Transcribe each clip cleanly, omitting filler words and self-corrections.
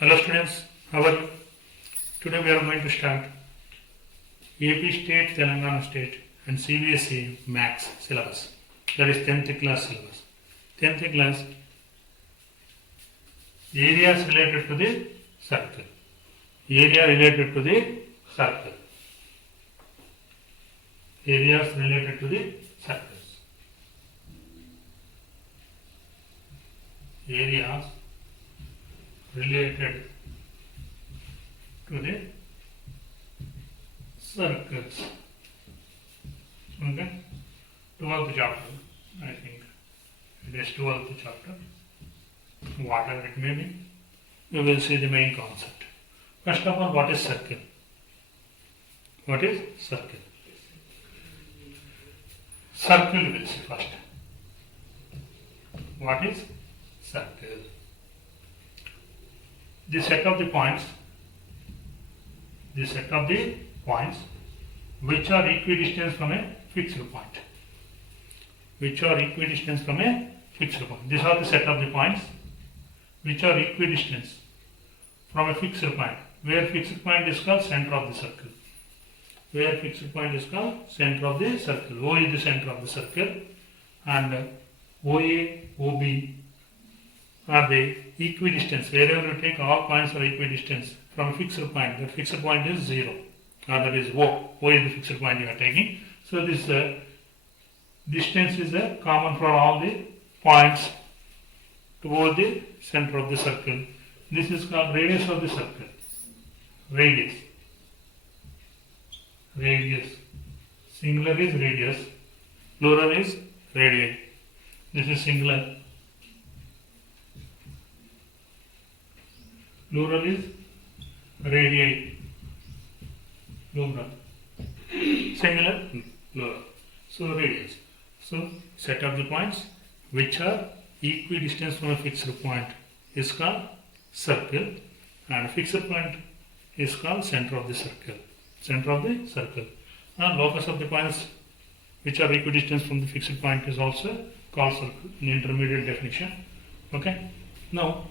Hello students, how are you? Today we are going to start AP State, Telangana State and CBSE Maths syllabus. That is 10th class syllabus. 10th class areas related to the circle. Area related to the circle. Areas related to the circles. Areas related to the circles. Okay, 12th chapter, I think it is 12th chapter, whatever it may be. We will see the main concept. First of all, what is circle? What is circle? Circle we will see first. What is circle? The set of the points which are equidistant from a fixed point. Which are equidistant from a fixed point. These are the set of the points which are equidistant from a fixed point. Where fixed point is called center of the circle. Where fixed point is called center of the circle. O is the center of the circle and OA, OB are the equidistance. Wherever you take, all points are equidistance from a fixed point. The fixed point is 0, or that is O. O is the fixed point you are taking. So this distance is common for all the points toward the center of the circle. This is called radius of the circle. Radius. Radius. Singular is radius. Plural is radii. This is singular. Plural is radii. Plural. Singular, plural. So radius. So set of the points which are equidistant from a fixed point is called circle, and fixed point is called center of the circle. Center of the circle. And locus of the points which are equidistant from the fixed point is also called circle in intermediate definition. Okay. Now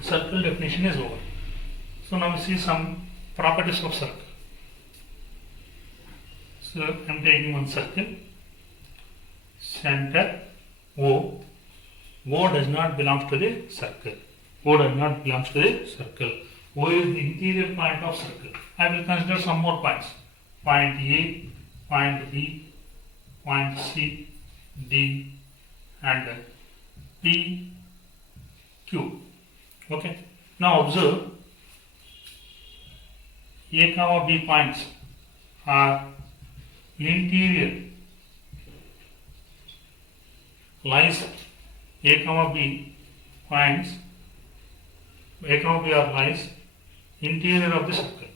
circle definition is over. So now we see some properties of circle. So I am taking one circle. Center O. O does not belong to the circle. O does not belong to the circle. O is the interior point of circle. I will consider some more points. Point A, point B, point C, D and P, Q. Okay. Now observe, A comma B points are interior, lies A comma B points, A comma B are lies interior of the circle.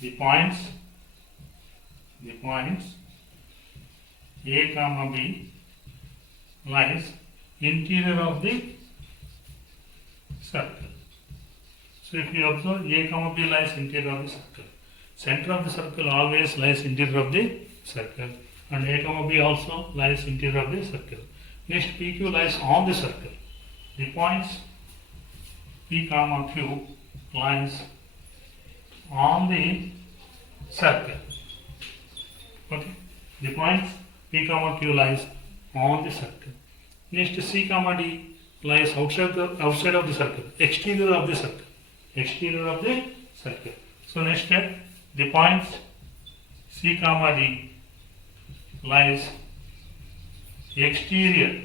The points A comma B lies interior of the circle. So if you observe, A comma B lies interior of the circle. Center of the circle always lies interior of the circle, and A comma B also lies interior of the circle. Next, PQ lies on the circle. The points P comma Q lies on the circle. Okay. The points P comma Q lies on the circle. Next, C comma D lies outside of the circle, exterior of the circle. Exterior of the circle. So next step, the points C comma D lies exterior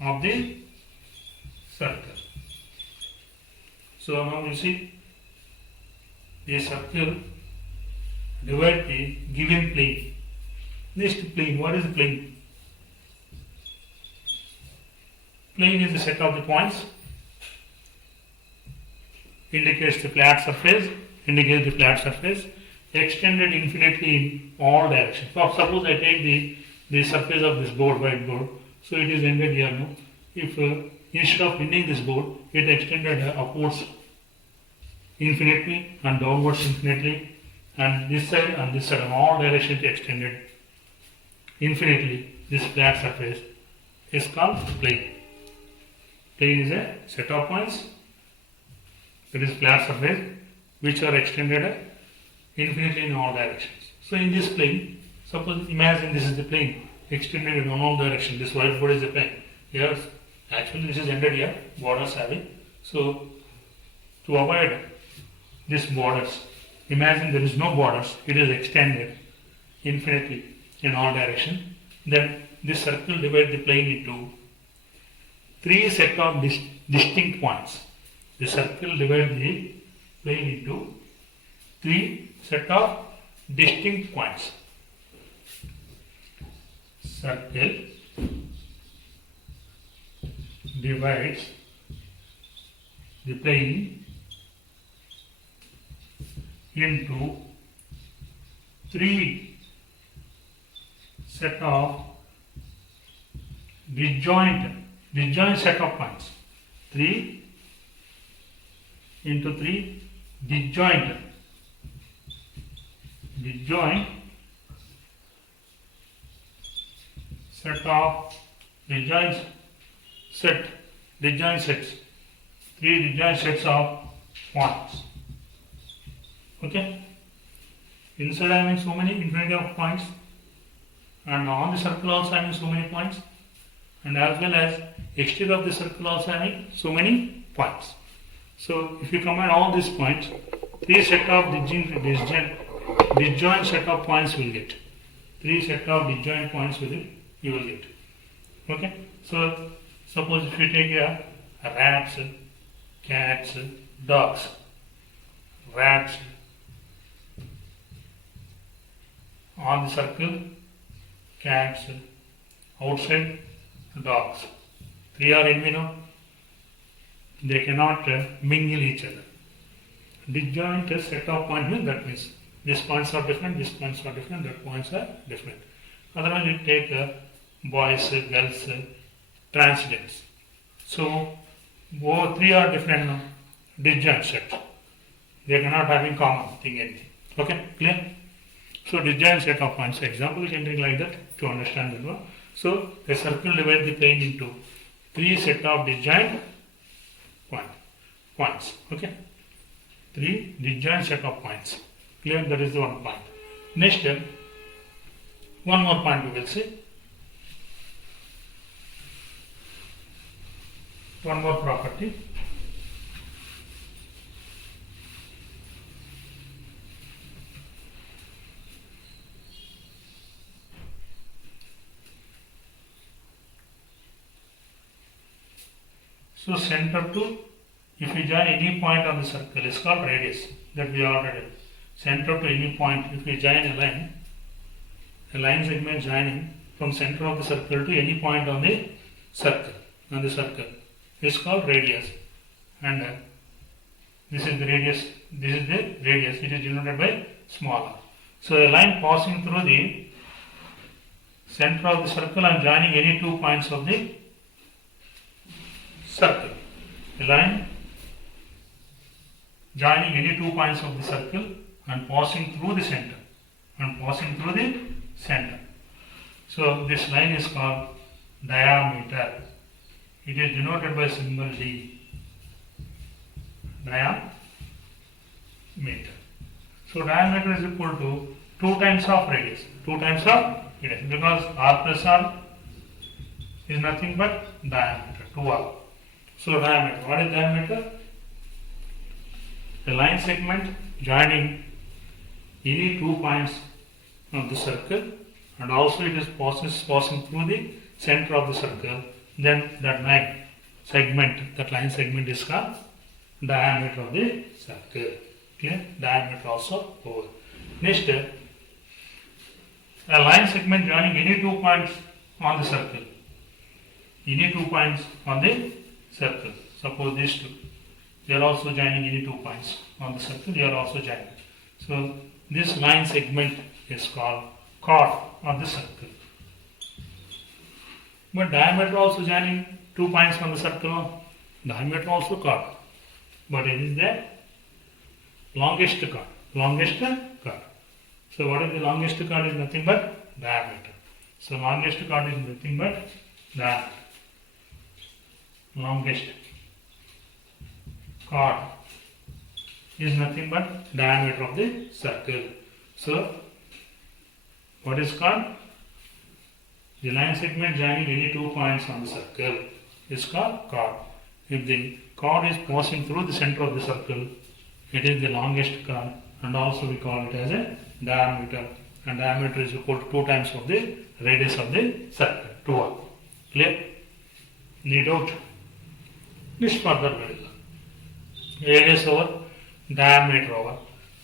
of the circle. So now you see the circle divide the given plane. Next, plane. What is the plane? Plane is the set of the points. Indicates the flat surface. Extended infinitely in all directions. So suppose I take the surface of this board, whiteboard. So it is ended here now. If instead of ending this board, it extended upwards infinitely and downwards infinitely, and this side in all directions extended infinitely. This flat surface is called plane. Plane is a set of points, that is flat surface, which are extended infinitely in all directions. So in this plane, suppose imagine this is the plane extended in all directions. This whiteboard is a plane. Here, actually this is ended here, borders having. So to avoid these borders, imagine there is no borders, it is extended infinitely in all directions. Then this circle divides the plane into three set of distinct points. The circle divides the plane into three set of distinct points. Circle divides the plane into three set of disjoint set of points. 3 into 3 disjoint set of disjoint sets. 3 disjoint sets of points. Okay. Inside I am having so many infinity of points, and on the circle also I am having so many points, and as well as exterior of the circle also having so many points. So if you combine all these points, 3 set of disjoint set of points will get. 3 set of disjoint points you will get. Okay. So suppose if you take rats, cats, dogs, rats on the circle, cats outside, dogs. 3 are enemy now. They cannot mingle each other. Disjoint set of points, that means these points are different, these points are different, that points are different. Otherwise you take boys, girls, transgenders. So both 3 are different now. Disjoint set. They cannot have in common thing anything. Okay, clear? So disjoint set of points. Example you can take like that to understand that one. So a circle divides the plane into 3 set of disjoint points. Okay, 3 disjoint set of points. Clear? That is the one point. Next, one more point we will see. One more property. So center to, if you join any point on the circle, is called radius, that we already. Center to any point, if we join a line segment joining from center of the circle to any point on the circle, is called radius. And this is the radius, it is denoted by small r. So a line passing through the center of the circle and joining any 2 points of the circle. A line joining any 2 points of the circle and passing through the center. So this line is called diameter. It is denoted by symbol D. Diameter. So diameter is equal to 2 times of radius. 2 times of radius, because r plus r is nothing but diameter, 2r. So diameter, what is diameter? A line segment joining any 2 points of the circle, and also it is passing through the center of the circle. Then that line segment is called diameter of the circle. Clear? Diameter also over. Next, a line segment joining any 2 points on the circle. Any 2 points on the circle. Suppose these 2. They are also joining any 2 points on the circle. They are also joining. So this line segment is called chord of the circle. But diameter also joining 2 points on the circle. Diameter also chord. But it is the longest chord. So what is the longest chord? Is nothing but diameter. So longest chord is nothing but diameter. longest chord is nothing but diameter of the circle. So, what is called? The line segment joining any 2 points on the circle is called chord. If the chord is passing through the center of the circle, it is the longest chord, and also we call it as a diameter, and diameter is equal to 2 times of the radius of the circle. 2r. Clear? Need out? Next further radius over diameter over.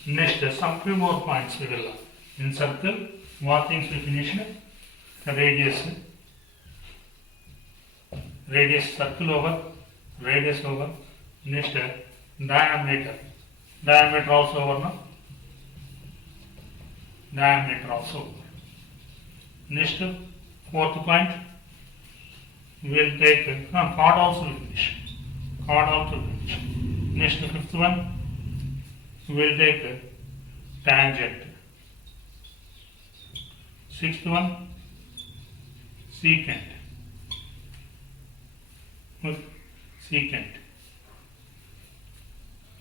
Next, some few more points we will learn. In circle, what things we finished? Radius circle over, radius over. Next, diameter also over, no? Diameter also over. Next, fourth point, we will take chord also we finish. Chord also finish. Next, fifth one, we will take tangent. Sixth one, secant. Secant.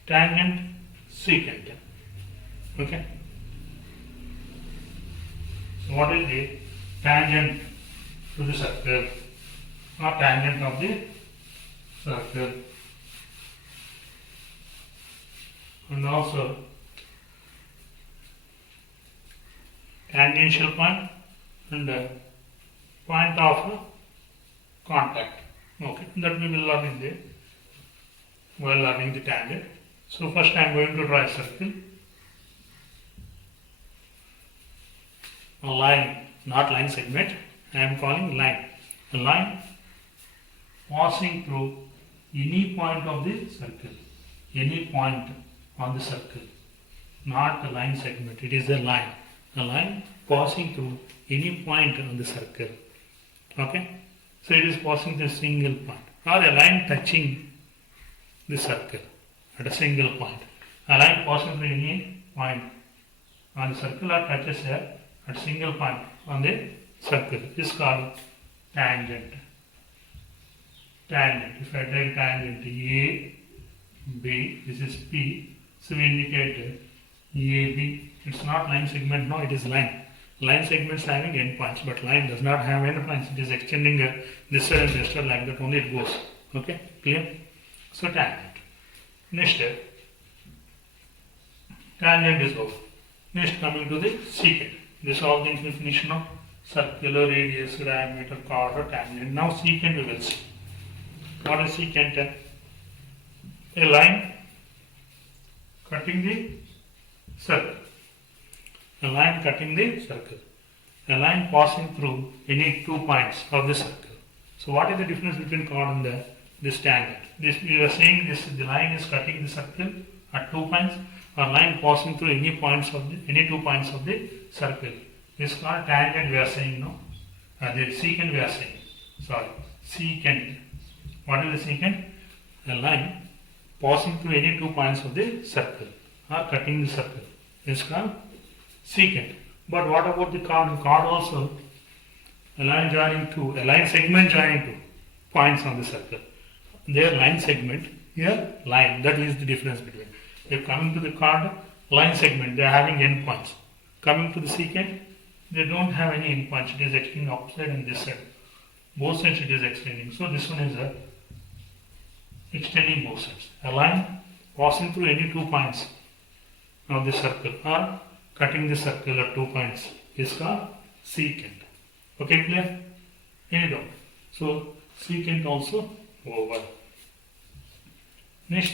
Tangent, secant. Okay. So what is the tangent to the circle or tangent of the circle? And also tangential point and point of contact. Okay, that we will learn in the while learning the tangent. So first I am going to draw a circle, a line, not line segment. I am calling line. A line passing through any point of the circle, any point on the circle, not the line segment. It is a line. A line passing through any point on the circle. Okay. So it is passing through a single point, or a line touching the circle at a single point. A line passing through any point on the circle or touches at a single point on the circle is called tangent. Tangent. If I take tangent A, B, this is P, so we indicate AB. It's not line segment, no, it is line. Line segments having endpoints, but line does not have endpoints. It is extending this side and this side like that, only it goes. Okay, clear? So tangent. Next, tangent is over. Next, coming to the secant. This all things we finish now. Circular, radius, diameter, chord, or tangent. Now secant we will see. What is secant? A line cutting the circle. A line cutting the circle. A line passing through any 2 points of the circle. So what is the difference between chord and this tangent? This we are saying this the line is cutting the circle at 2 points, or line passing through any 2 points of the circle. This is called tangent we are saying, no? The secant we are saying. Sorry. Secant. What is the secant? A line passing through any 2 points of the circle or cutting the circle is called secant. But what about the chord? Chord also a line segment joining 2 points on the circle. Their line segment, here line. That is the difference between. If coming to the chord, line segment, they are having endpoints. Coming to the secant, they don't have any endpoints. It is extending upside and this side. Both sides it is extending. So this one is extending both sides. A line passing through any 2 points of the circle or cutting the circle at 2 points is called secant. Okay, clear? Any doubt? So secant also over. Next,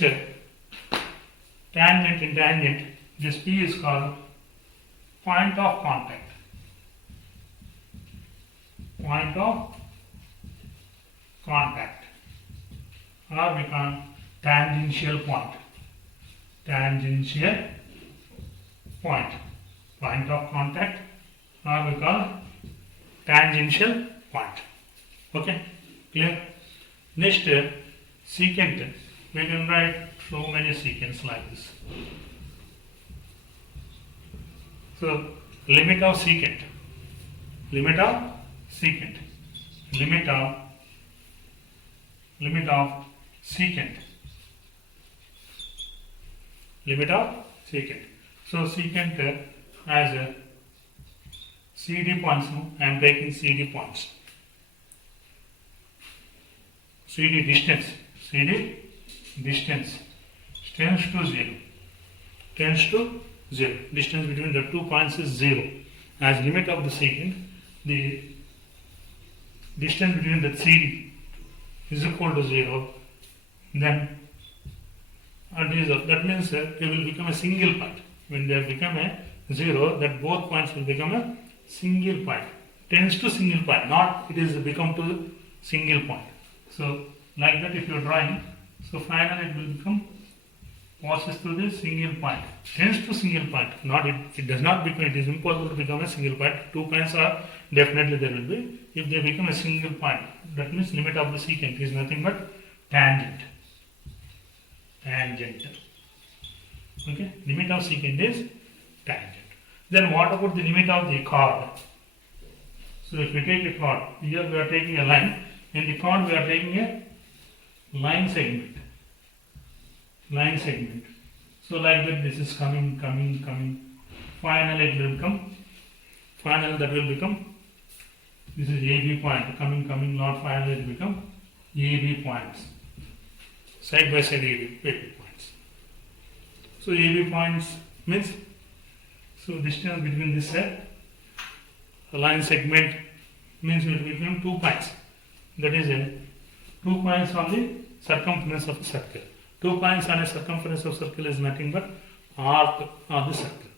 tangent. In tangent, this P is called point of contact. Point of contact, or we call tangential point. Tangential point. Point of contact, or we call tangential point. Okay, clear? Next, secant. We can write so many secants like this. So, limit of secant. Limit of secant. Limit of limit of secant. Limit of secant. So secant has a CD points. I am taking CD points. CD distance tends to 0. Tends to 0. Distance between the 2 points is 0. As limit of the secant, the distance between the CD is equal to 0. Then that means they will become a single point. When they become a 0, that both points will become a single point. Tends to single point, not it is become to single point. So like that if you are drawing, so finally it will become passes through the single point. Tends to single point, not it does not become, it is impossible to become a single point. 2 points are definitely there will be. If they become a single point, that means limit of the secant is nothing but tangent. Okay, limit of secant is tangent. Then what about the limit of the chord? So if we take a chord, here we are taking a line. In the chord we are taking a line segment. So like that this is coming. Finally it will become, this is AB point, coming, not finally it will become AB points. Side by side AB points. So AB points means, so distance between this line segment means it will become 2 points. That is 2 points on the circumference of the circle. 2 points on a circumference of circle is nothing but arc on the circle.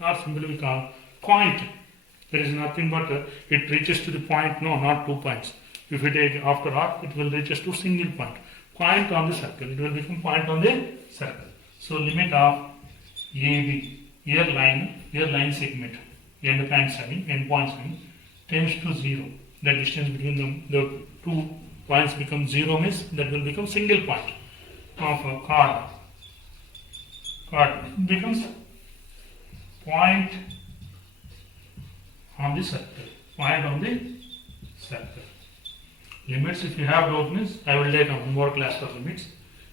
Or simply we call point. There is nothing but it reaches to the point, no, not 2 points. If we take after arc, it will reach to single point. Point on the circle, it will become point on the circle. So limit of AB, here line segment, end point 7, tends to 0. The distance between the 2 points becomes 0 means that will become single point of a chord. Chord becomes point on the circle. Limits, if you have doubt means I will take one more class for limits.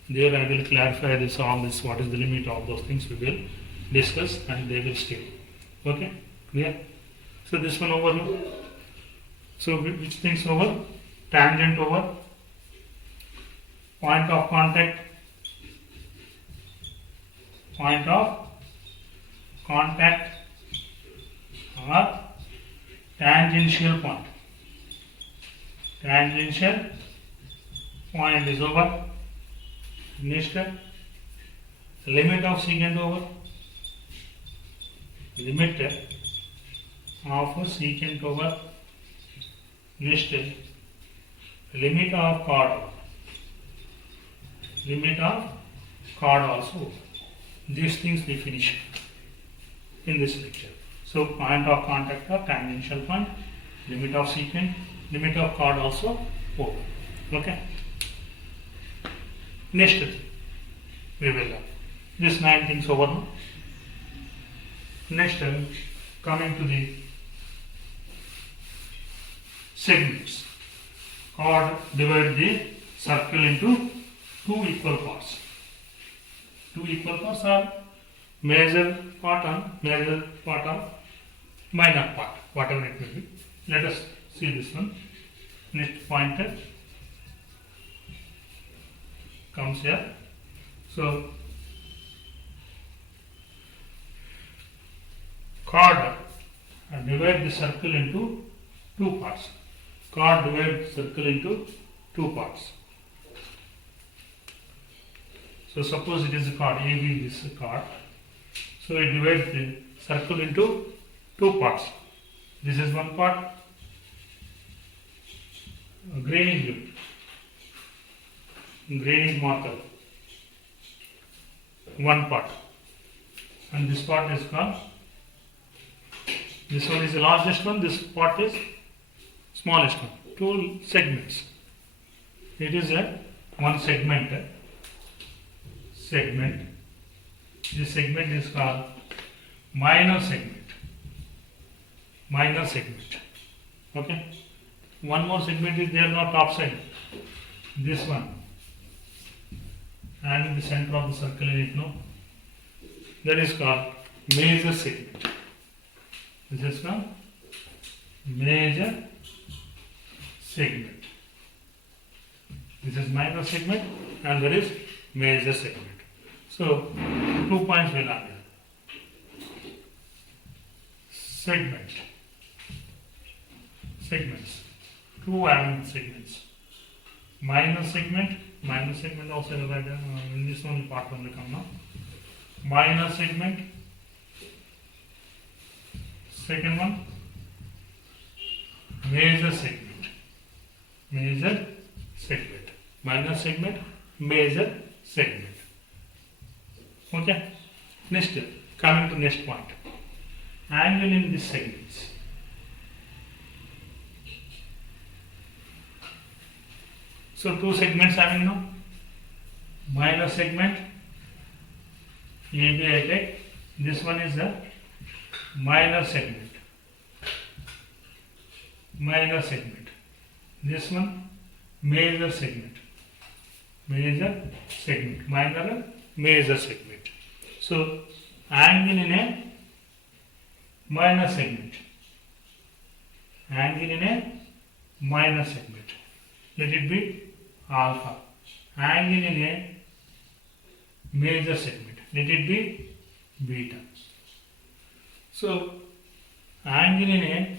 There I will clarify all this, what is the limit of those things we will discuss and they will stay. Okay, clear? So this one over now. So which things over? Tangent over, point of contact or tangential point. Tangential point is over. Next, limit of secant over. Limit of secant over. Next, limit of chord. Limit of chord also. These things we finish in this lecture. So point of contact or tangential point, limit of secant, limit of chord also over. Okay. Next we will learn these 9 things over now. Next, coming to the segments. Chord divide the circle into 2 equal parts. 2 equal parts are major part or minor part, whatever it may be. Let us see this one. Next pointer comes here. So chord divide the circle into 2 parts. Chord divide circle into 2 parts. So suppose it is a chord, AB is a chord. So it divides the circle into 2 parts. This is one part, graining marker, one part, and this part is called, this one is the largest one, this part is smallest one. 2 segments. It is a one segment. This segment is called minor segment. Okay. one more segment is there, not top side. This one. And the center of the circle in it, no? That is called major segment. This is called major segment. This is minor segment and there is major segment. So 2 points will are there. Segment. Segments. 2 segments. Minor segment also right there. In this one part will come now. Minor segment. Second one, major segment. Major segment. Minor segment, major segment. Okay. Next, coming to next point. Angle in these segments. So 2 segments having now. Minor segment. AB I take. This one is the minor segment. Minor segment. This one major segment. Major segment. Minor and major segment. So angle in a minor segment. Angle in a minor segment. Let it be alpha. Angle in a major segment. Let it be beta. So angle in a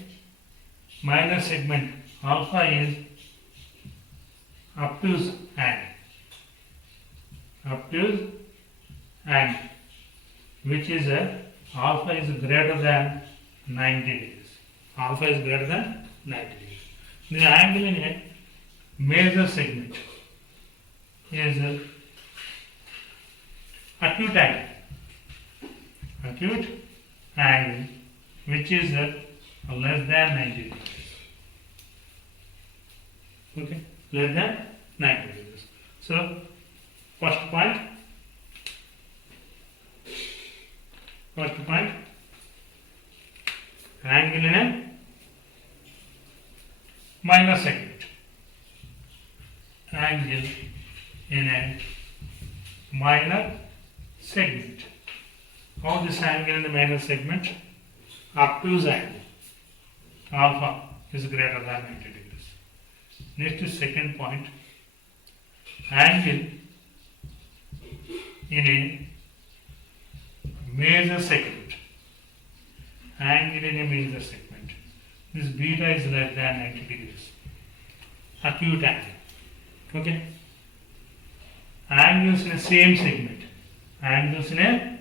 minor segment alpha is obtuse angle. Obtuse angle, which is alpha is greater than 90 degrees. Alpha is greater than 90 degrees. The angle in a major segment is acute angle. Acute angle, which is less than 90 degrees. Okay, less than 90 degrees. So, first point, angle in a minor segment. Angle in a minor segment. How this angle in the minor segment? Obtuse angle. Alpha is greater than 90 degrees. Next is second point. Angle in a major segment. Angle in a major segment. This beta is less than 90 degrees. Acute angle. Okay. Angles in a same segment. Angles in a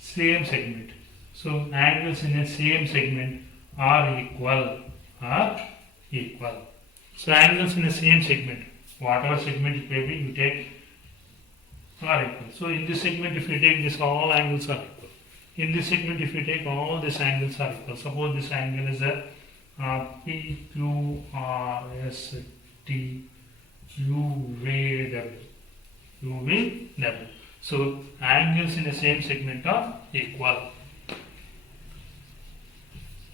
same segment. So angles in a same segment are equal. So angles in a same segment, whatever segment it may be, you take are equal. So in this segment, if you take this, all angles are equal. In this segment, if you take all these angles are equal. Suppose this angle is a PQRST UVW. So angles in the same segment are equal.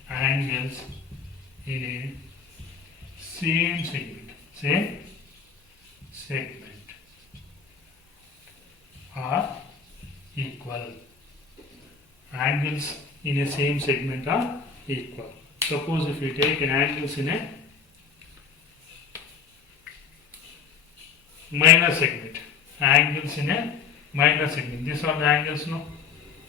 Angles in a same segment are equal. Angles in a same segment are equal. Suppose if you take angles in a minor segment, angles in a minor segment, these are the angles, no?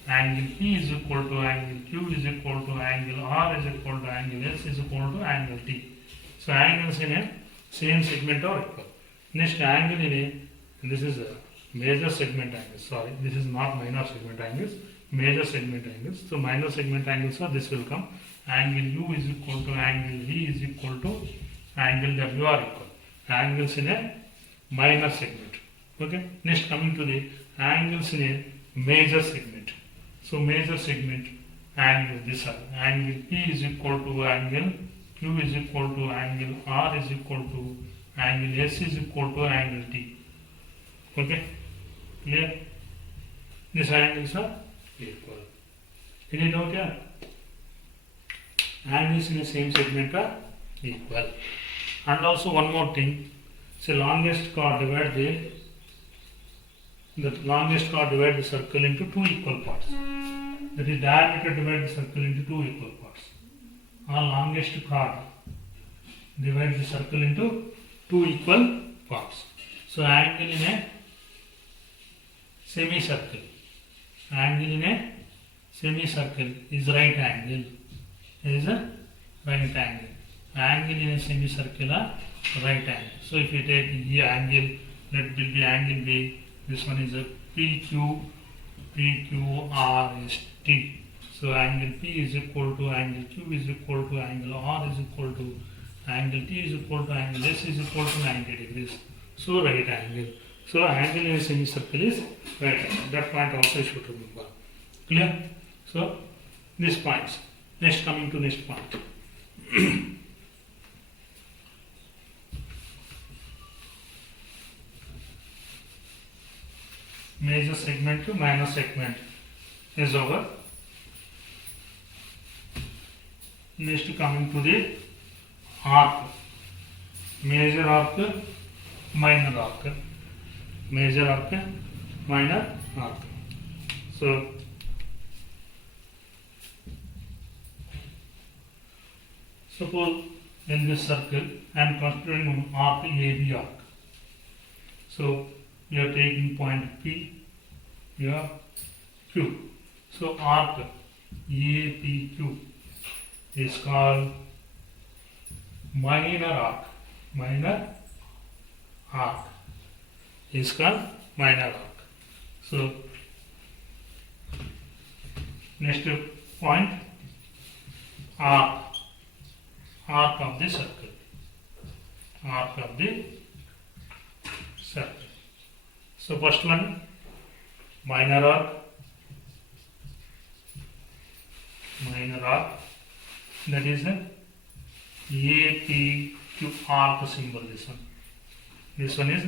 Angle P is equal to angle Q is equal to angle R is equal to angle S is equal to angle T. So angles in a same segment are equal. Next, angle in a, this is a major segment angles, sorry, this is not minor segment angles, major segment angles. So minor segment angles are, this will come, angle U is equal to angle V is equal to angle W are equal. Angles in a minor segment. Okay. Next, coming to the angles in a major segment. So major segment angle, this are angle P is equal to angle Q is equal to angle R is equal to angle S is equal to angle T. Okay. Clear? These angles are equal. Any doubt here? Angles in the same segment are equal. And also one more thing, say longest chord divide the longest chord divide the circle into two equal parts. That is, diameter divide the circle into two equal parts. Or longest chord divide the circle into two equal parts. So angle in a semicircle. Angle in a semicircle is right angle. Is a right angle. Angle in a semicircle are right angle. So if you take the angle, that will be angle B. This one is a PQRST. So angle P is equal to angle Q is equal to angle R is equal to angle T is equal to angle S is equal to 90 degrees. So right angle. So angle in a semicircle is right angle. That point also you should remember. Clear? So these points. Next, coming to next point. Major segment to minor segment is over. Next, coming to the arc. Major arc, minor arc. Major arc, minor arc. So suppose in this circle I am considering an arc AB arc. So we are taking point P, here Q. So arc APQ is called minor arc. Minor arc is called minor arc. So next point, arc of the circle. Arc of the circle. So first one, minor arc. Minor arc. That is a APQ arc symbol. This one. This one is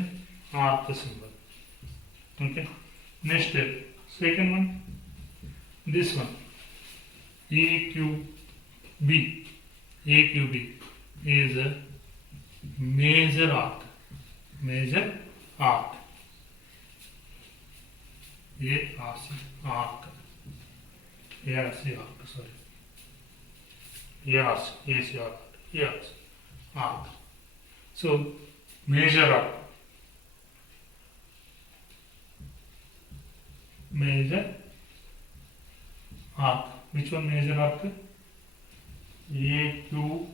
arc symbol. Okay. Next step. Second one. This one. AQB. AQB is a major arc. Major arc. ARC arc. ARC arc. Sorry. ARC. AC arc. ARC arc. So major arc. Major arc. Which one major arc? AQB.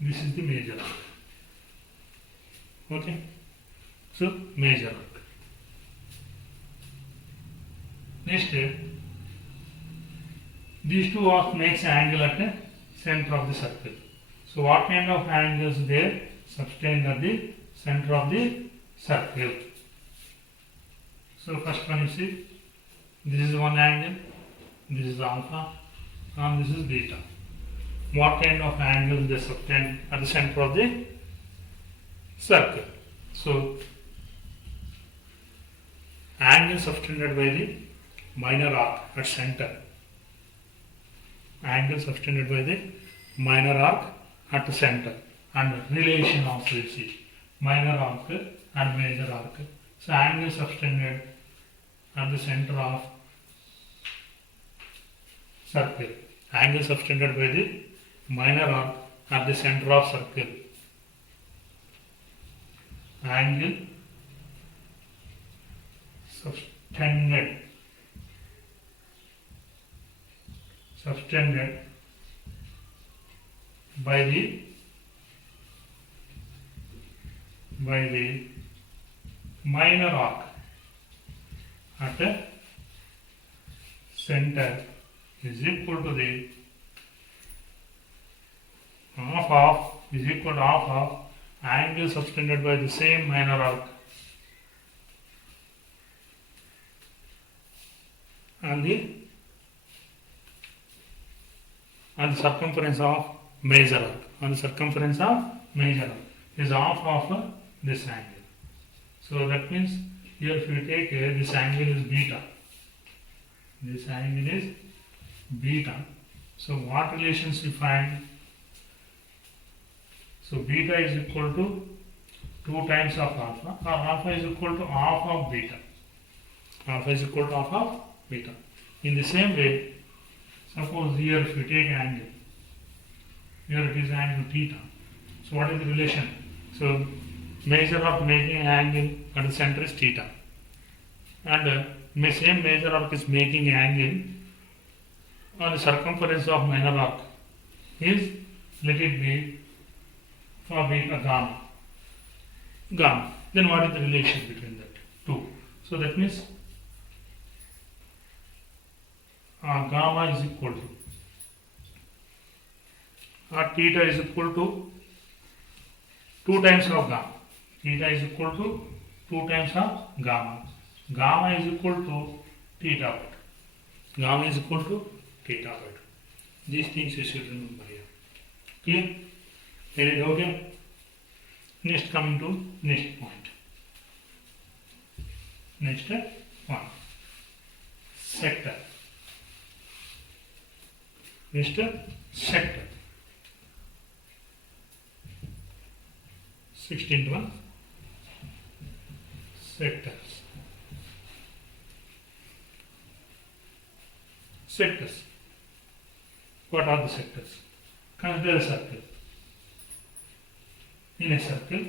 This is the major arc. Okay. So major arc. Next, these two arcs makes an angle at the center of the circle. So what kind of angles there subtend at the center of the circle? So first one you see, this is one angle, this is alpha, and this is beta. What kind of angles they subtend at the center of the circle? So angle subtended by the minor arc at center. Angle subtended by the minor arc at the center. And relation also you see. Minor arc and major arc. So angle subtended at the center of circle. Angle subtended by the minor arc at the center of circle. Angle subtended by the minor arc at the center is equal to the half of angle subtended by the same minor arc and the circumference of major arc. And the circumference of major arc is half of this angle. So that means here if you take this angle is beta. This angle is beta. So what relations we find? So beta is equal to 2 times of alpha, or alpha is equal to half of beta. Alpha is equal to half of beta. In the same way, suppose here if you take angle, here it is angle theta. So what is the relation? So measure of making angle at the center is theta, and same measure arc is making angle on the circumference of minor arc is, let it be for beta gamma. Gamma. Then what is the relation between that? 2. So that means gamma is equal to, theta is equal to 2 times of gamma. Theta is equal to 2 times of gamma. Gamma is equal to theta by 2. Gamma is equal to theta by 2. These things you should remember here. Clear? Any doubt here? Next, coming to next point. Next one. Sector. Next, sector. 16th one. Sectors. Sectors. What are the sectors? Consider a circle. In a circle,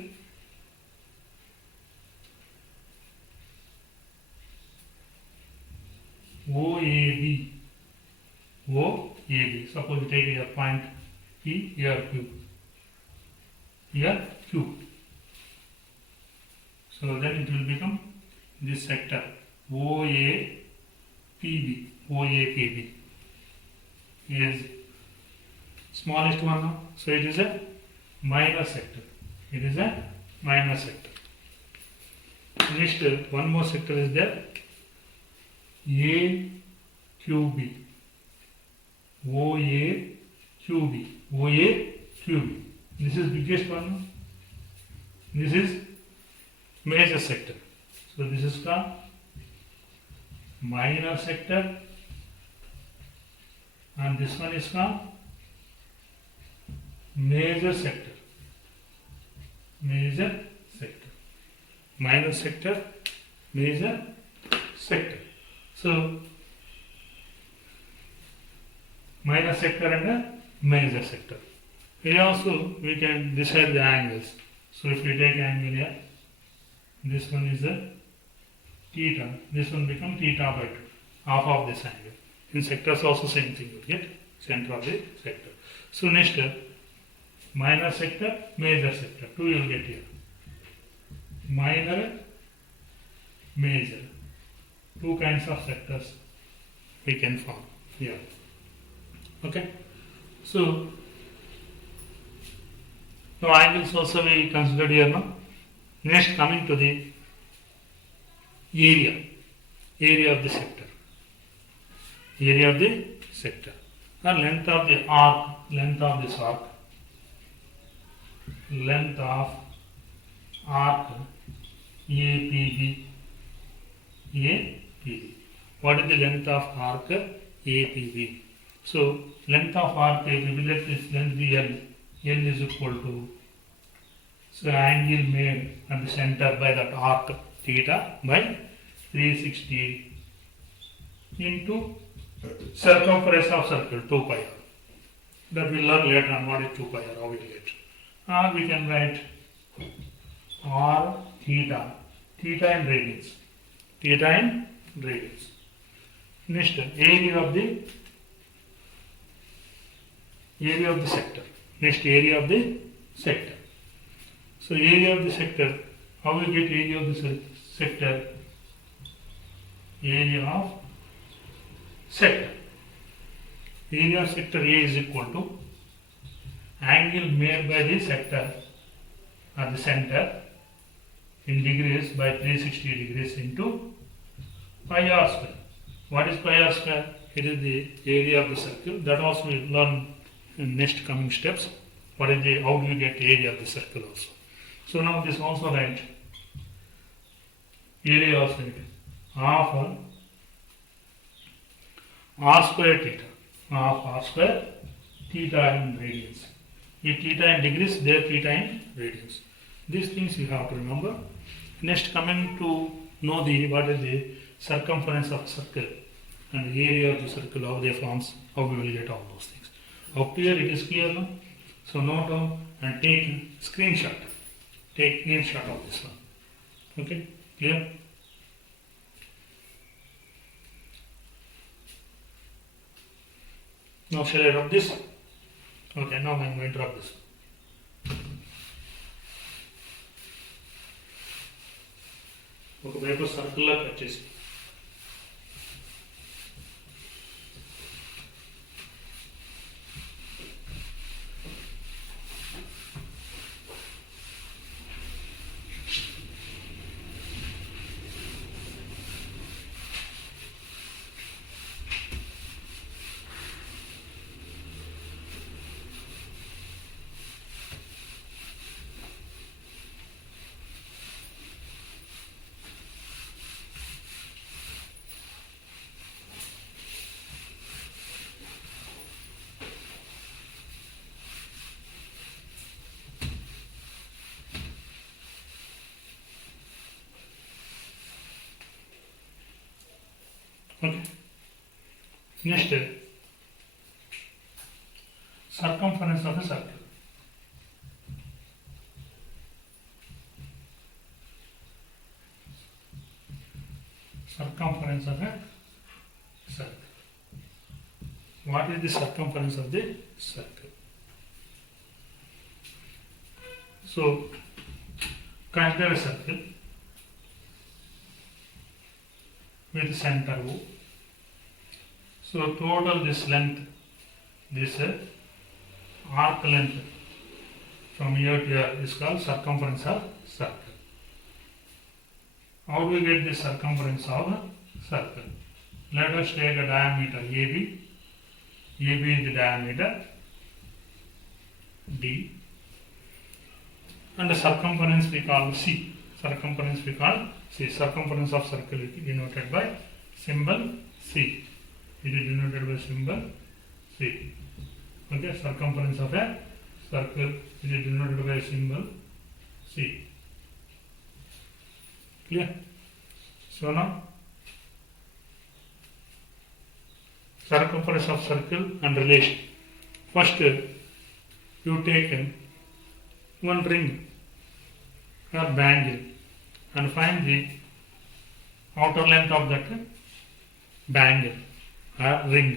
OAB. OAB. Suppose you take your point P, here Q. Here Q. So then it will become this sector OAPB. OAPB is smallest one now. So it is a minor sector. It is a minor sector. Next, one more sector is there. AQB. OAQB. OAQB. This is biggest one. This is major sector. So this is called minor sector, and this one is called major sector. Major sector. Minor sector, major sector. So minor sector and a major sector. Here also we can decide the angles. So if we take angle here, this one is a theta, this one becomes theta by 2, half of this angle. In sectors also same thing, you get center of the sector. So next, minor sector, major sector, 2 you will get here. Minor, major, 2 kinds of sectors we can form here. Okay, so now angles also we considered here now. Next, coming to the area of the sector. Area of the sector, or length of the arc, length of this arc, length of arc APB. What is the length of arc APB? So length of arc APB, let this length be L. L is equal to, so angle made at the center by that arc theta by 360 into circumference of circle 2 pi r. That we will learn later on what is 2 pi r, how we will get. Or we can write r theta, theta in radians, theta in radians. Next, area of the sector. Next, area of the sector. So area of the sector, how we get area of the sector? Area of sector. Area of sector A is equal to angle made by the sector at the center in degrees by 360 degrees into pi r square. What is pi r square? It is the area of the circle. That also we will learn in next coming steps. What is the, how do you get area of the circle also? So now this also write area of circle half r square theta, half r square theta in radians. If theta in degrees, there theta in radians. These things you have to remember. Next, coming to know what is the circumference of circle and the area of the circle, how they forms, how we will get all those things. Up here it is clear now. So note down and take screenshot. Take screenshot of this one. Okay, clear? Now shall I rub this? Okay, now I am going to rub this. ఒక వైపు సర్కిల్లా cut చేసి okay. Next, circumference of a circle. Circumference of a circle. What is the circumference of the circle? So, consider a circle with center O. So total this length, this arc length from here to here is called circumference of circle. How do we get the circumference of a circle? Let us take a diameter AB. AB is the diameter D, and the circumference we call C. Circumference we call C. Circumference of circle is denoted by symbol C. It is denoted by symbol C. Okay, circumference of a circle it is denoted by symbol C. Clear? So now, circumference of circle and relation. First, you take one ring or bangle and find the outer length of that bangle or ring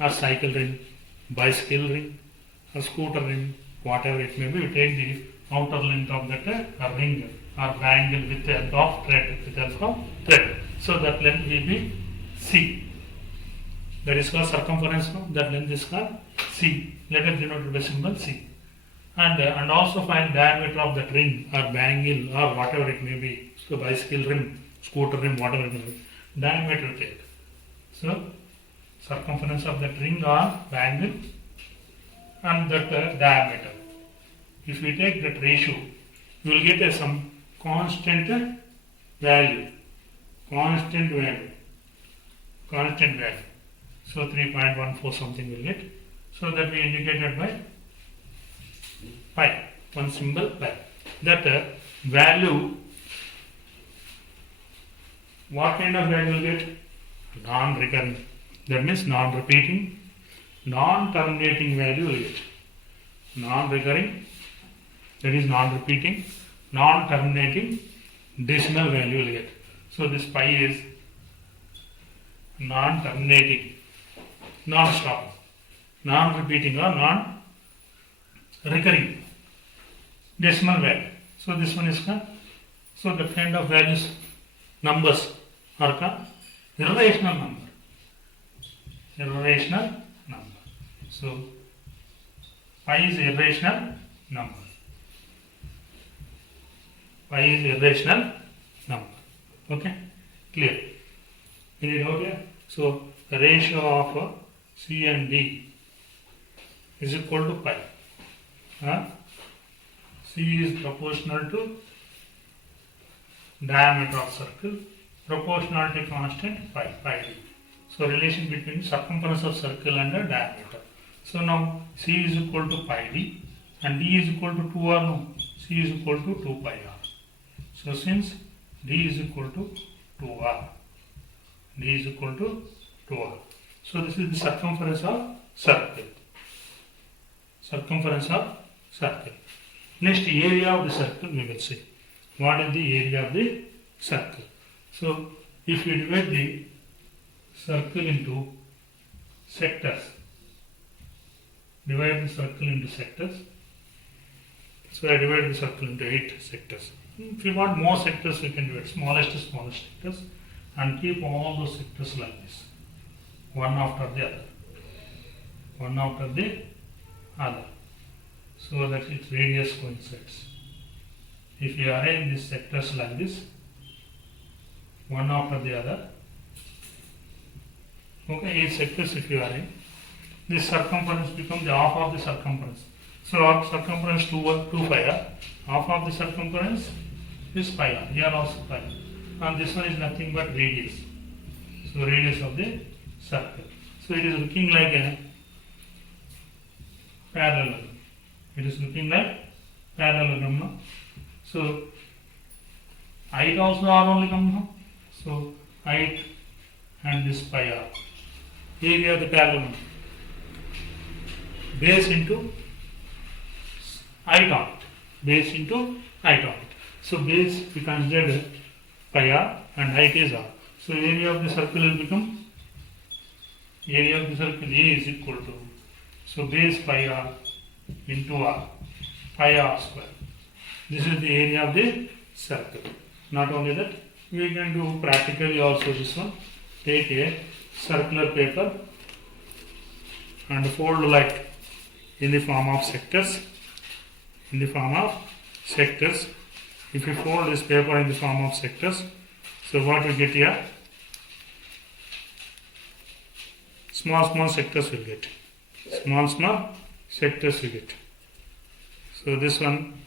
or cycle ring, bicycle ring or scooter ring, whatever it may be. You take the outer length of that ring or bangle with the help of thread. So that length will be C. That is called circumference. That length is called C. Let us denote it by symbol C. And also find diameter of that ring or bangle or whatever it may be. So bicycle rim, scooter rim, whatever it may be. Diameter take. So circumference of that ring or bangle and that diameter. If we take that ratio, you will get some constant value. Constant value. So 3.14 something will get. So that we indicated by pi, one symbol pi. That value, what kind of value will get? Non-recurring. That means non-repeating, non-terminating value will get. Non-recurring, that is non-repeating, non-terminating decimal value will get. So this pi is non-terminating, non-stop, non-repeating or non-recurring decimal value. So this one is called, so the kind of values, numbers are called irrational number. Irrational number. So pi is irrational number. Pi is irrational number. Okay, clear? Any doubt here? So the ratio of C and D is equal to pi. C is proportional to diameter of circle, proportionality constant pi d. So relation between circumference of circle and the diameter. So now C is equal to pi d and d is equal to 2r, no, c is equal to 2 pi r. So since d is equal to 2r, d is equal to 2r. So this is the circumference of circle. Circumference of circle. Next, area of the circle we will see. What is the area of the circle? So if you divide the circle into sectors, divide the circle into sectors. So I divide the circle into 8 sectors. If you want more sectors, you can divide smallest to smallest sectors and keep all those sectors like this, one after the other, one after the other, so that its radius coincides. If you arrange these sectors like this, one after the other, okay, 8 sectors if you arrange, this circumference becomes the half of the circumference. So our circumference 2 pi r, half of the circumference is pi r, here also pi r, and this one is nothing but radius. So radius of the circle. So it is looking like a parallelogram. It is looking like parallelogram now. So height also r only come now. So height and this pi r. Area of the parallelogram. Base into height on it. Base into height on it. So base we consider pi r and height is r. So area of the circle will become, area of the circle A is equal to, so base pi r into r, pi r square. This is the area of the circle. Not only that, we can do practically also this one. Take a circular paper and fold like in the form of sectors. In the form of sectors. If you fold this paper in the form of sectors, so what we get here? Small sectors will get. Small sectors you get. So this one,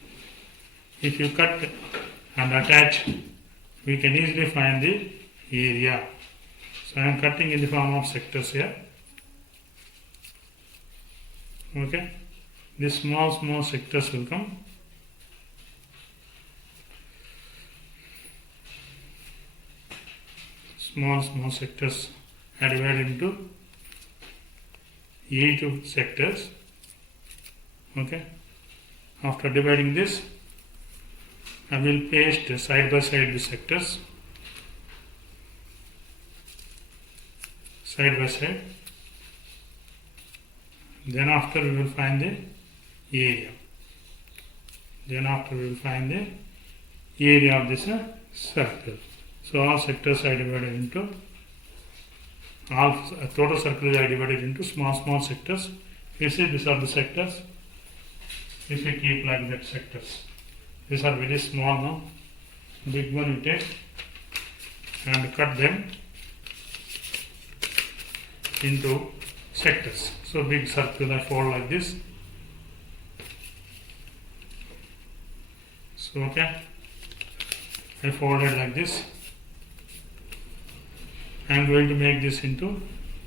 if you cut and attach, we can easily find the area. So I am cutting in the form of sectors here. Okay. These small sectors will come. Small sectors are divided into 8 sectors. Okay. After dividing this, I will paste side by side the sectors. Side by side. Then after we will find the area. Then after we will find the area of this circle. So all sectors are divided into, all total circles are divided into small sectors. You see, these are the sectors. If you keep like that sectors, these are very small now. Big one you take and cut them into sectors. So big circle I fold like this. So okay, I folded like this. I am going to make this into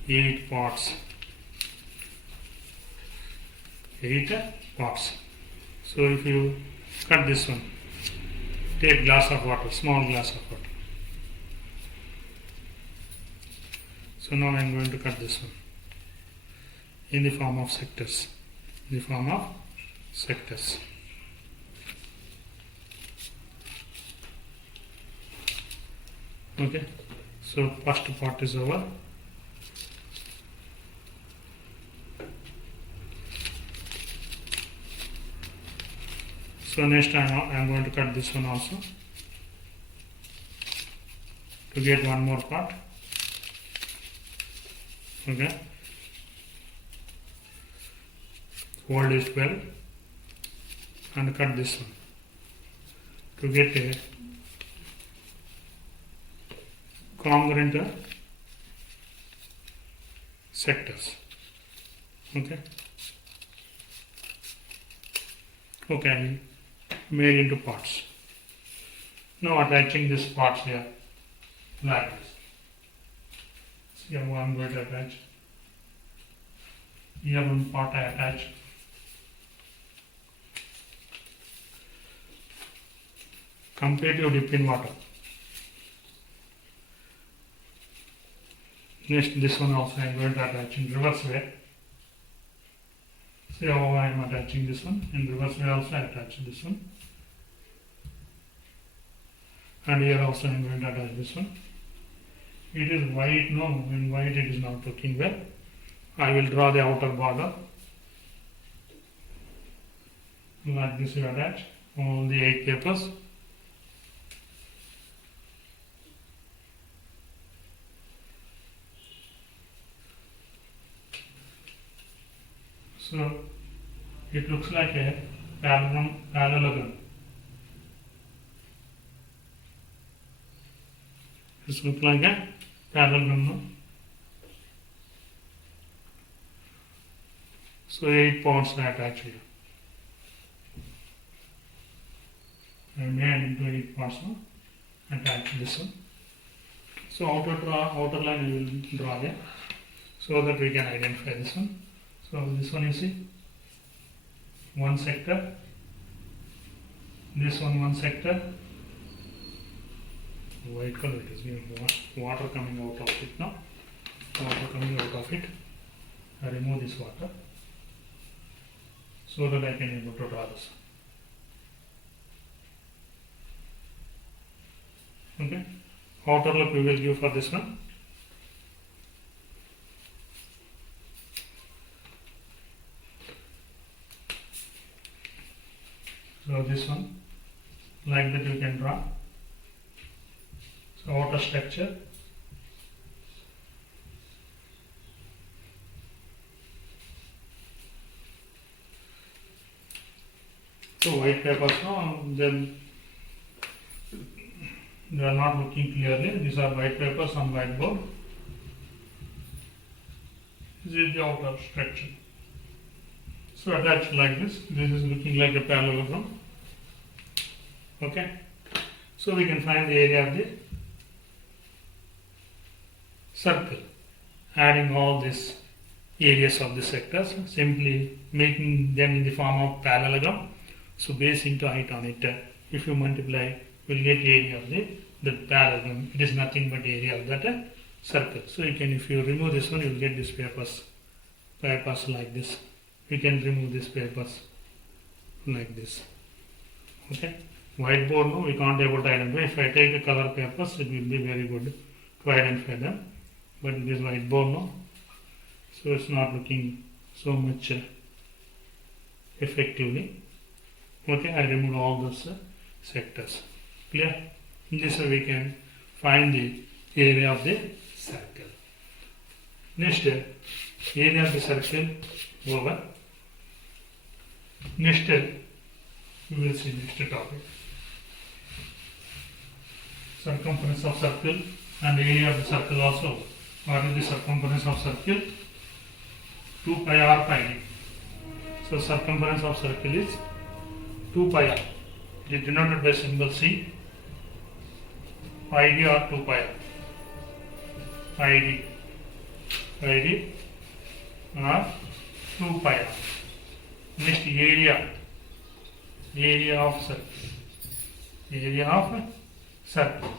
8 parts. 8 parts. So if you cut this one, take glass of water, small glass of water. So now I am going to cut this one in the form of sectors. In the form of sectors. Okay. So first part is over. So next time I am going to cut this one also to get one more part. Okay. Fold it well and cut this one to get a congruent sectors. Okay. Okay, made into parts. Now attaching this parts here like this. Here I'm going to attach. Here one part I attach. comparative dip in water. Next, this one also I am going to attach in reverse way. See how I am attaching this one. In reverse way also I attach this one. And here also I am going to attach this one. It is white, no, in white it is not looking well. I will draw the outer border. Like this you attach all the 8 papers. So it looks like a parallelogram. This looks like a parallelogram. No? So 8 points are attached here. I made into 8 parts now. Attach this one. So outer line we will draw there so that we can identify this one. So this one you see, one sector, this one sector, white color it is, water coming out of it now, water coming out of it. I remove this water so that I can able to draw this. Okay, outer look we will give for this one. So this one, like that you can draw. So outer structure. So white papers now, then they are not looking clearly. These are white papers on whiteboard. This is the outer structure. So attached like this. This is looking like a parallelogram. Okay. So we can find the area of the circle. Adding all these areas of the sectors, simply making them in the form of parallelogram. So base into height on it. If you multiply, we'll get area of the parallelogram. It is nothing but area of that circle. So you can, if you remove this one, you will get these papers like this. We can remove these papers like this. Okay. Whiteboard, no, we can't able to identify. If I take a color papers, it will be very good to identify them. But this whiteboard, no, so it's not looking so much effectively. Okay, I removed all those sectors. Clear? In this way we can find the area of the circle. Next, area of the circle over. Next, we will see next topic. Circumference of circle and area of the circle also. What is the circumference of circle? 2 pi r pi d. So circumference of circle is 2 pi r. It is denoted by symbol C. Pi d or 2 pi r. Pi d or 2 pi r. Next, area of circle. Area of circle.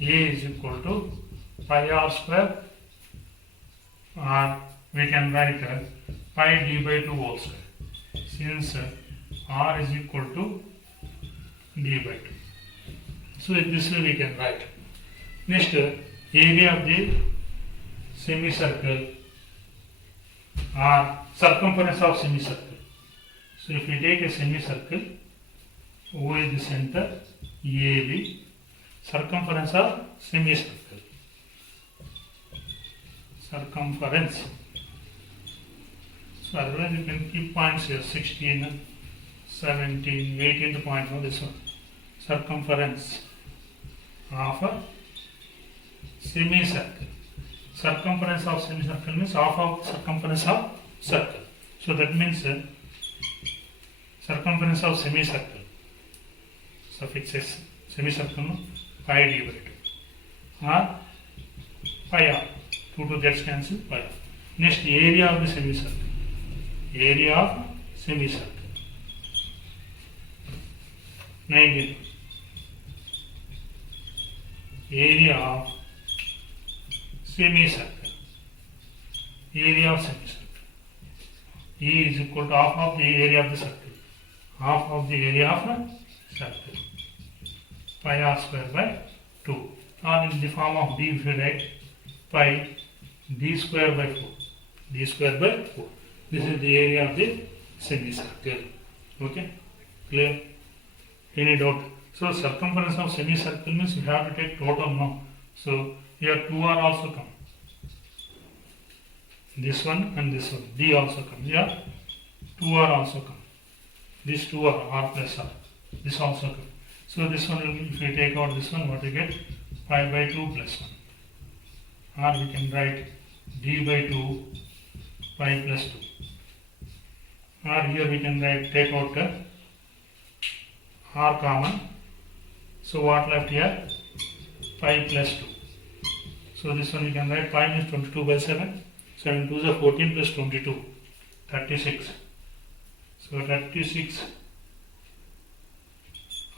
A is equal to pi r square, or we can write pi d by 2 whole square, since r is equal to d by 2. So in this way we can write. Next, area of the semicircle or circumference of semicircle. So if we take a semicircle, O is the center, AB, circumference of semicircle. Circumference. So otherwise you can keep points here, 16, 17, 18 point, no, this one. Circumference of a semicircle. Circumference of semicircle means half of circumference of circle. So that means circumference of semicircle. Suffix s, semicircle, no? Pi d by 2. Or pi r. 2 gets cancelled, pi r. Next, area of the semicircle. Area of semicircle. 19. area of semicircle. Area of semicircle. E is equal to half of the area of the circle. Half of the area of a circle. Pi r square by 2. Or in the form of d, if you write pi d square by 4. D square by 4. This is the area of the semicircle. Okay? Clear? Any doubt? So circumference of semicircle means you have to take total now. So here 2r also come. This one and this one. D also come. Here 2r also come. This 2r, r plus r. This also come. So this one, if you take out this one, what you get? Pi by 2 plus 1. Or we can write d by 2 pi plus 2. Or here we can write, take out r common. So what left here? Pi plus 2. So this one we can write pi means 22 by 7. 7 2s are 14 plus 22. 36. So 36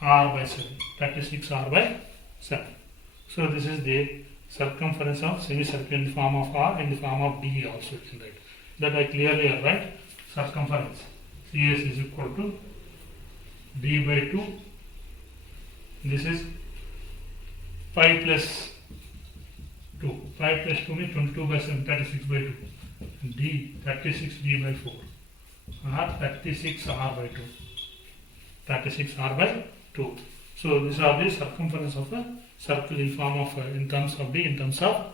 r by 7. 36 r by 7. So this is the circumference of semicircle in the form of r, in the form of d also you can write. That I clearly write. Circumference CS is equal to d by 2. This is pi plus 2. Pi plus 2 means 22 by 7, 36 by 2. D, 36 d by 4. R, 36 r by 2. 36 r by 2. So these are the circumference of a circle in form of, in terms of d, in terms of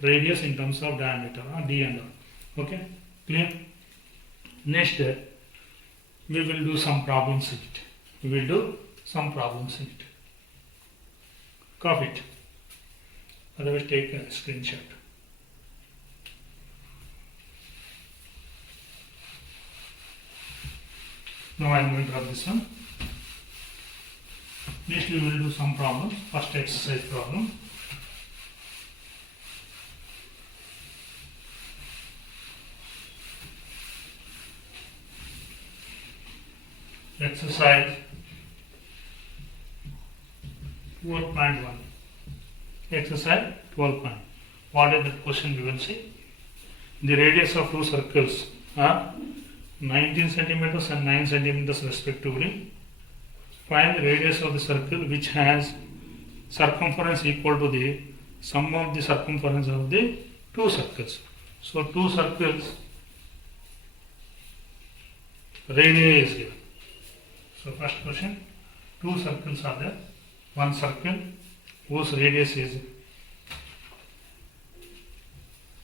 radius, in terms of diameter, d and r. Okay? Clear? Next, we will do some problems in it. We will do some problems in it. Copy it. Otherwise, take a screenshot. Now I am going to rub this one. Next, we will do some problems. First exercise problem. Exercise 12.1. Exercise 12. What is the question we will see? The radius of two circles are 19 centimeters and 9 centimeters respectively. Find the radius of the circle which has circumference equal to the sum of the circumference of the two circles. So two circles, radius is given. So first question, two circles are there. One circle whose radius is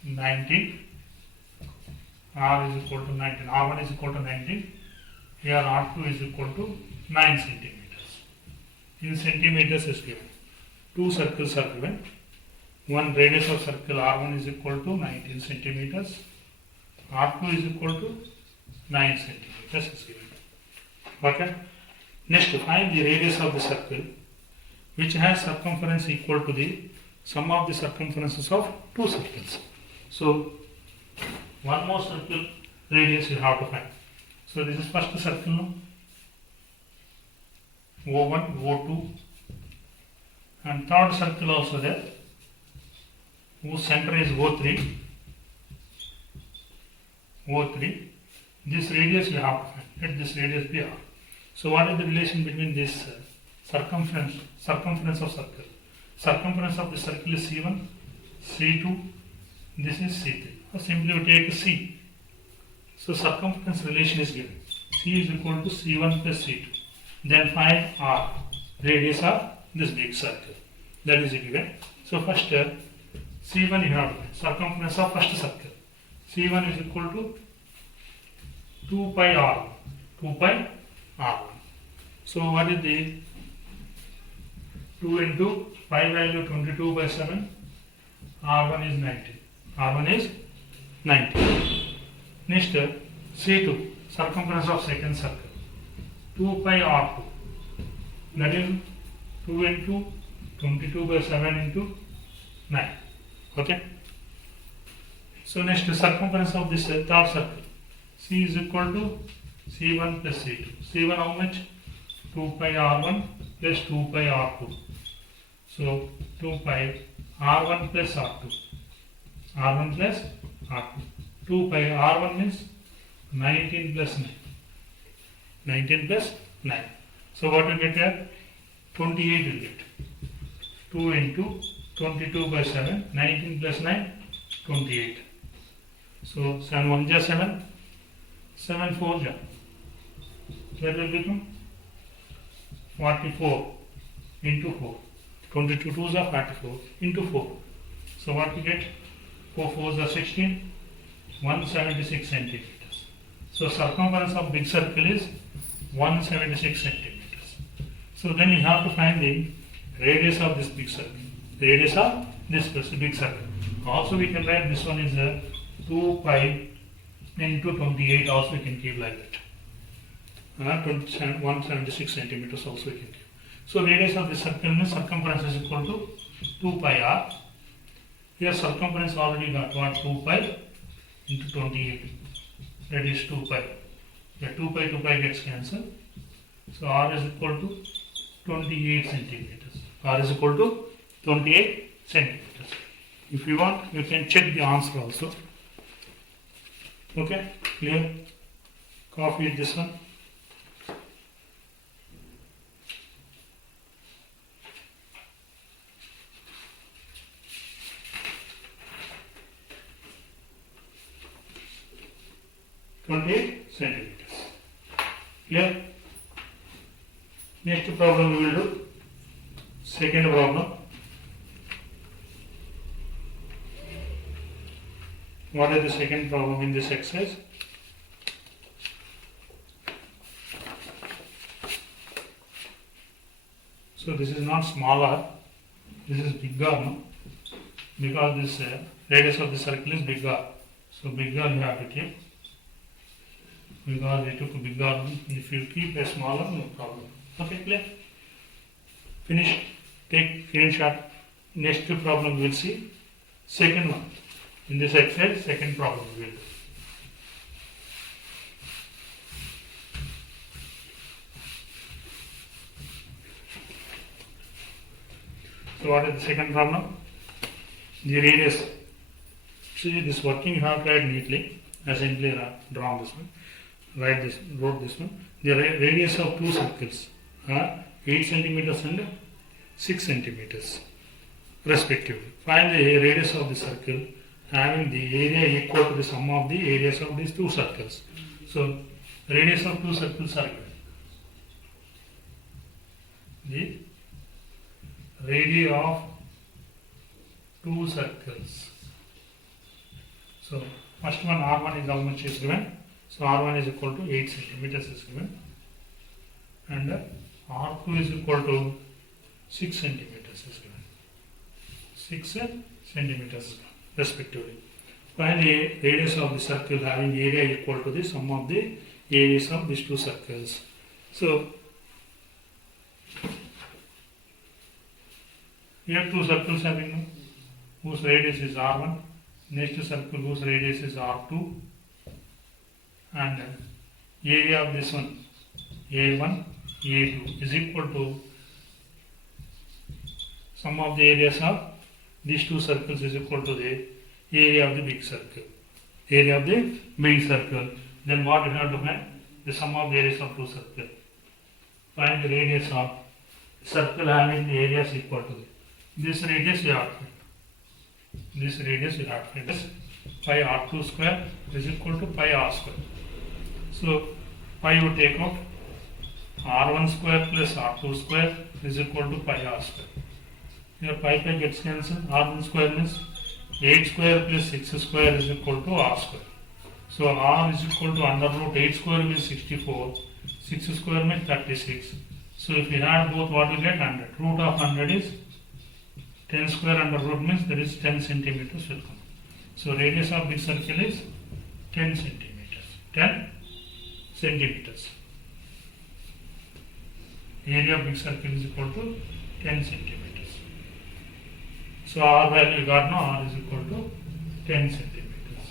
19, r is equal to 19, r1 is equal to 19, here r2 is equal to 9 centimeters. In centimeters is given. Two circles are given. One radius of circle r1 is equal to 19 centimeters, r2 is equal to 9 centimeters is given. Okay? Next, find the radius of the circle which has circumference equal to the sum of the circumferences of two circles. So, one more circle radius you have to find. So, this is first circle now. O1, O2, and third circle also there, whose center is O3. O3. This radius you have to find. Let this radius be R. So, what is the relation between this circumference of circle? Circumference of the circle is C1, C2, this is C3. Or simply we take C. So circumference relation is given. C is equal to C1 plus C2. Then find R, radius of this big circle. That is given. So first C1 you have circumference of first circle. C1 is equal to 2 pi R1. 2 pi R1. So what is the 2 into pi value 22 by 7, R1 is 90. R1 is 90. Next, C2, circumference of second circle, 2 pi R2. That is 2 into 22 by 7 into 9. Okay. So next, circumference of this third circle, C is equal to C1 plus C2. C1 how much? 2 pi R1 plus 2 pi R2. So 2 pi R1 plus R2. R1 plus R2. 2 pi R1 means 19 plus 9. 19 plus 9. So what will get here? 28 will get. 2 into 22 by 7. 19 plus 9, 28. So 7 1 ja 7. 7 4 ja. That will become 44 into 4. 22 2s are 44 into 4. So what we get? 4 4s are 16. 176 centimeters. So circumference of big circle is 176 centimeters. So then you have to find the radius of this big circle. The radius of this big circle. Also we can write this one is a 2 pi into 28. Also we can keep like that. 176 centimeters also we can keep. So radius of this circle means circumference is equal to 2 pi r. Here circumference already got what? 2 pi into 28. That is 2 pi. The 2 pi gets cancelled. So r is equal to 28 centimeters. R is equal to 28 centimeters. If you want, you can check the answer also. Okay, clear? Copy this one. Centimeters. Clear? Next problem we will do. Second problem. What is the second problem in this exercise? So this is not smaller, this is bigger, no? Because this radius of the circle is bigger. So bigger you have to keep. Because we took a bigger one. If you keep a smaller, no problem. Okay, clear? Finish. Take screenshot. Next problem we will see. Second one. In this exercise, second problem we will do. So what is the second problem? The radius. See this working you have to write neatly. I simply drawn this one. Wrote this one. The radius of two circles are 8 centimeters and 6 centimeters respectively. Find the radius of the circle having the area equal to the sum of the areas of these two circles. So radius of two circles are given. The radii of two circles. So first one R1 is how much is given. So R1 is equal to 8 centimeters is given, and R2 is equal to 6 centimeters is given. 6 centimeters respectively. Find the radius of the circle having area equal to the sum of the areas of these two circles. So here two circles having whose radius is R1, next circle whose radius is R2, and area of this one A1, A2 is equal to sum of the areas of these two circles is equal to the area of the big circle. Area of the big circle. Then what we have to find? The sum of the areas of two circles. Find the radius of circle having the areas equal to this radius you have to find. This radius you have to find. This pi r2 square is equal to pi r square. So pi you take out, r1 square plus r2 square is equal to pi r square. Here pi gets cancelled. R1 square means 8 square plus 6 square is equal to r square. So r is equal to under root 8 square means 64, 6 square means 36. So if you add both, what you get? 100. Root of 100 is 10 square under root means there is 10 centimeters will come. So radius of big circle is 10 centimeters. 10 centimeters. Area of big circle is equal to 10 centimeters. So R value got now, R is equal to 10 centimeters.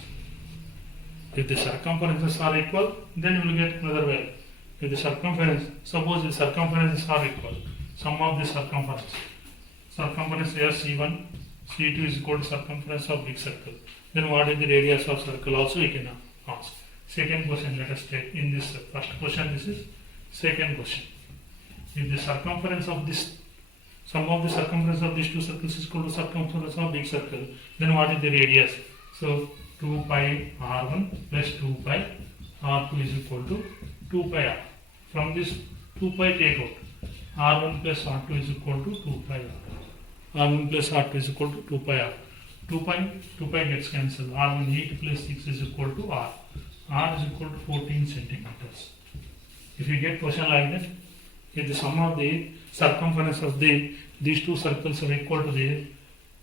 If the circumferences are equal, then you will get another value. If the circumference, suppose the circumferences are equal, sum of the circumference circumference here C1, C2 is equal to circumference of big circle. Then what is the radius of circle also we can ask. Second question, let us take in this first question, this is second question. If the circumference of this, sum of the circumference of these two circles is equal to circumference of big circle, then what is the radius? So 2 pi r1 plus 2 pi r2 is equal to 2 pi r. From this 2 pi take out, r1 plus r2 is equal to 2 pi r. r1 plus r2 is equal to 2 pi r. 2 pi gets cancelled. r1 8 plus 6 is equal to r. r is equal to 14 centimeters. If you get question like that, if the sum of the circumference of these two circles are equal to the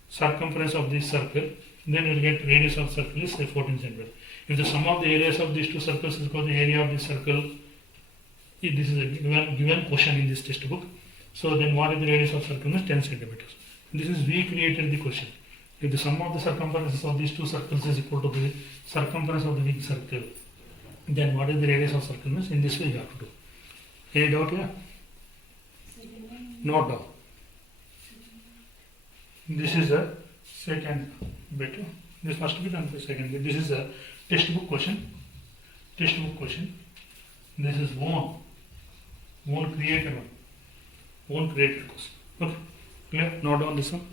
circumference of this circle, then you will get radius of circle is say 14 centimeters. If the sum of the areas of these two circles is equal to the area of this circle, this is a given question in this textbook. So then what is the radius of circle is 10 centimeters. This is we created the question. If the sum of the circumferences of these two circles is equal to the circumference of the big circle, then what is the radius of circle is in this way you have to do. Any doubt here? Note down. This is a second bit. This must be done for second bit. This is a textbook question. Textbook question. This is own created one. Own created question. Okay. Clear? Note down this one.